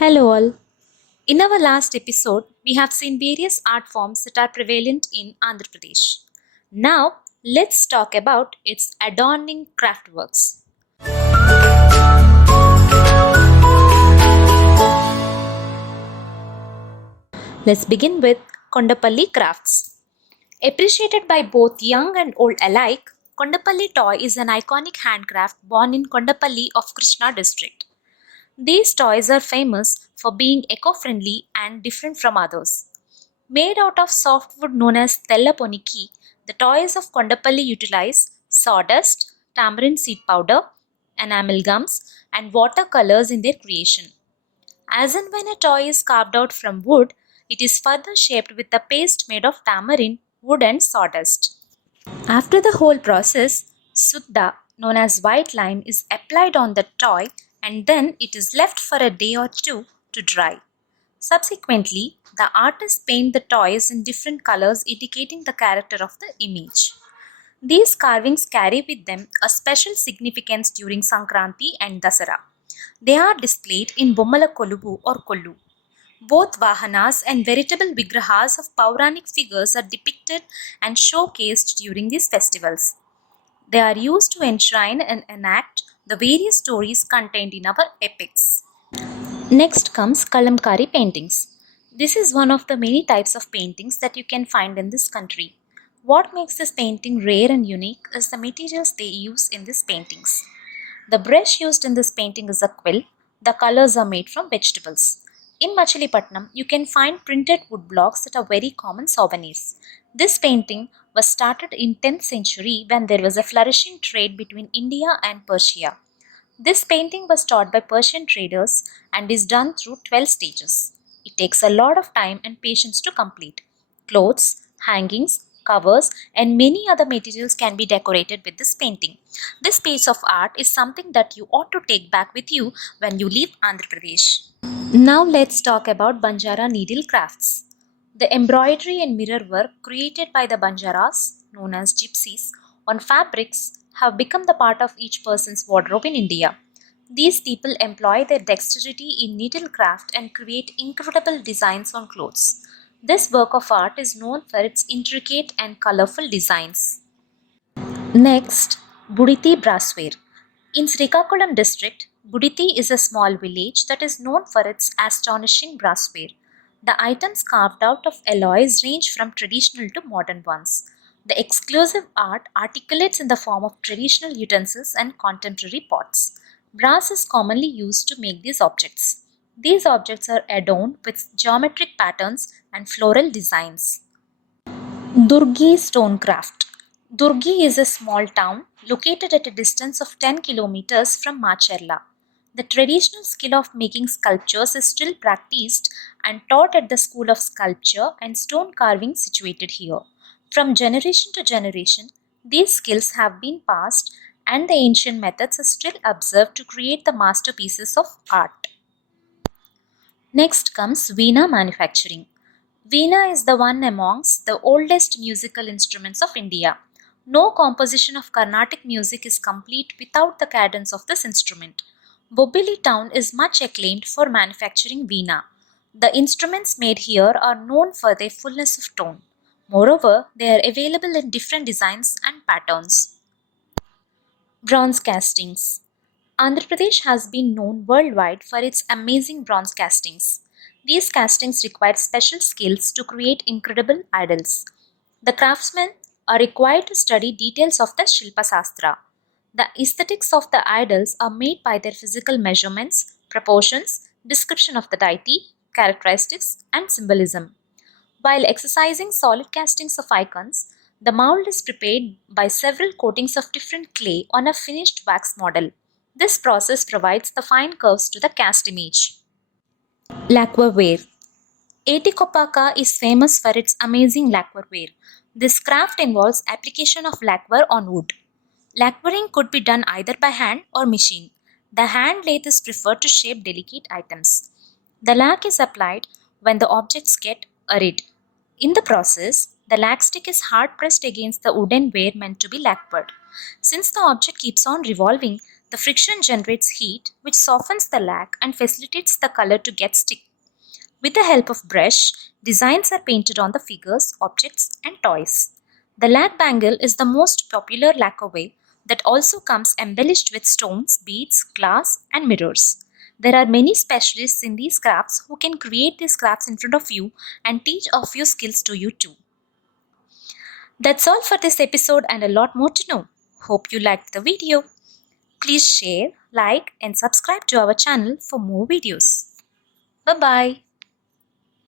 Hello, all. In our last episode, we have seen various art forms that are prevalent in Andhra Pradesh. Now, let's talk about its adorning craftworks. Let's begin with Kondapali Crafts. Appreciated by both young and old alike, Kondapali toy is an iconic handcraft born in Kondapali of Krishna district. These toys are famous for being eco-friendly and different from others. Made out of softwood known as Tellaponiki, the toys of Kondapalli utilize sawdust, tamarind seed powder, enamel gums, and watercolors in their creation. As and when a toy is carved out from wood, it is further shaped with a paste made of tamarind, wood, and sawdust. After the whole process, Sudha, known as white lime, is applied on the toy and then it is left for a day or two to dry. Subsequently, the artists paint the toys in different colors indicating the character of the image. These carvings carry with them a special significance during Sankranti and Dasara. They are displayed in Bommala Kolubu or Kollu. Both Vahanas and veritable Vigrahas of Pauranic figures are depicted and showcased during these festivals. They are used to enshrine and enact the various stories contained in our epics. Next comes Kalamkari paintings. This is one of the many types of paintings that you can find in this country. What makes this painting rare and unique is the materials they use in these paintings. The brush used in this painting is a quill. The colors are made from vegetables. In Machilipatnam, you can find printed wood blocks that are very common souvenirs. This painting was started in 10th century when there was a flourishing trade between India and Persia. This painting was taught by Persian traders and is done through 12 stages. It takes a lot of time and patience to complete. Clothes, hangings, covers, and many other materials can be decorated with this painting. This piece of art is something that you ought to take back with you when you leave Andhra Pradesh. Now let's talk about Banjara needle crafts. The embroidery and mirror work created by the Banjaras, known as gypsies, on fabrics have become the part of each person's wardrobe in India. These people employ their dexterity in needlecraft and create incredible designs on clothes. This work of art is known for its intricate and colorful designs. Next, Buriti Brassware. In Srikakulam district, Buriti is a small village that is known for its astonishing brassware. The items carved out of alloys range from traditional to modern ones. The exclusive art articulates in the form of traditional utensils and contemporary pots. Brass is commonly used to make these objects. These objects are adorned with geometric patterns and floral designs. Durgi Stonecraft. Durgi is a small town located at a distance of 10 kilometers from Macherla. The traditional skill of making sculptures is still practiced and taught at the School of Sculpture and Stone Carving situated here. From generation to generation, these skills have been passed and the ancient methods are still observed to create the masterpieces of art. Next comes Veena Manufacturing. Veena is the one amongst the oldest musical instruments of India. No composition of Carnatic music is complete without the cadence of this instrument. Bobili town is much acclaimed for manufacturing veena. The instruments made here are known for their fullness of tone. Moreover, they are available in different designs and patterns. Bronze castings. Andhra Pradesh has been known worldwide for its amazing bronze castings. These castings require special skills to create incredible idols. The craftsmen are required to study details of the Shilpa Sastra. The aesthetics of the idols are made by their physical measurements, proportions, description of the deity, characteristics, and symbolism. While exercising solid castings of icons, the mold is prepared by several coatings of different clay on a finished wax model. This process provides the fine curves to the cast image. Lacquerware. Etikopaka is famous for its amazing lacquerware. This craft involves application of lacquer on wood. Lacquering could be done either by hand or machine. The hand lathe is preferred to shape delicate items. The lac is applied when the objects get arid. In the process, the lac stick is hard pressed against the wooden ware meant to be lacquered. Since the object keeps on revolving, The friction generates heat, which softens the lac and facilitates the color to get stick. With the help of brush, designs are painted on the figures, objects, and toys. The lac bangle is the most popular lacquerware that also comes embellished with stones, beads, glass, and mirrors. There are many specialists in these crafts who can create these crafts in front of you and teach a few skills to you too. That's all for this episode and a lot more to know. Hope you liked the video. Please share, like, and subscribe to our channel for more videos. Bye-bye.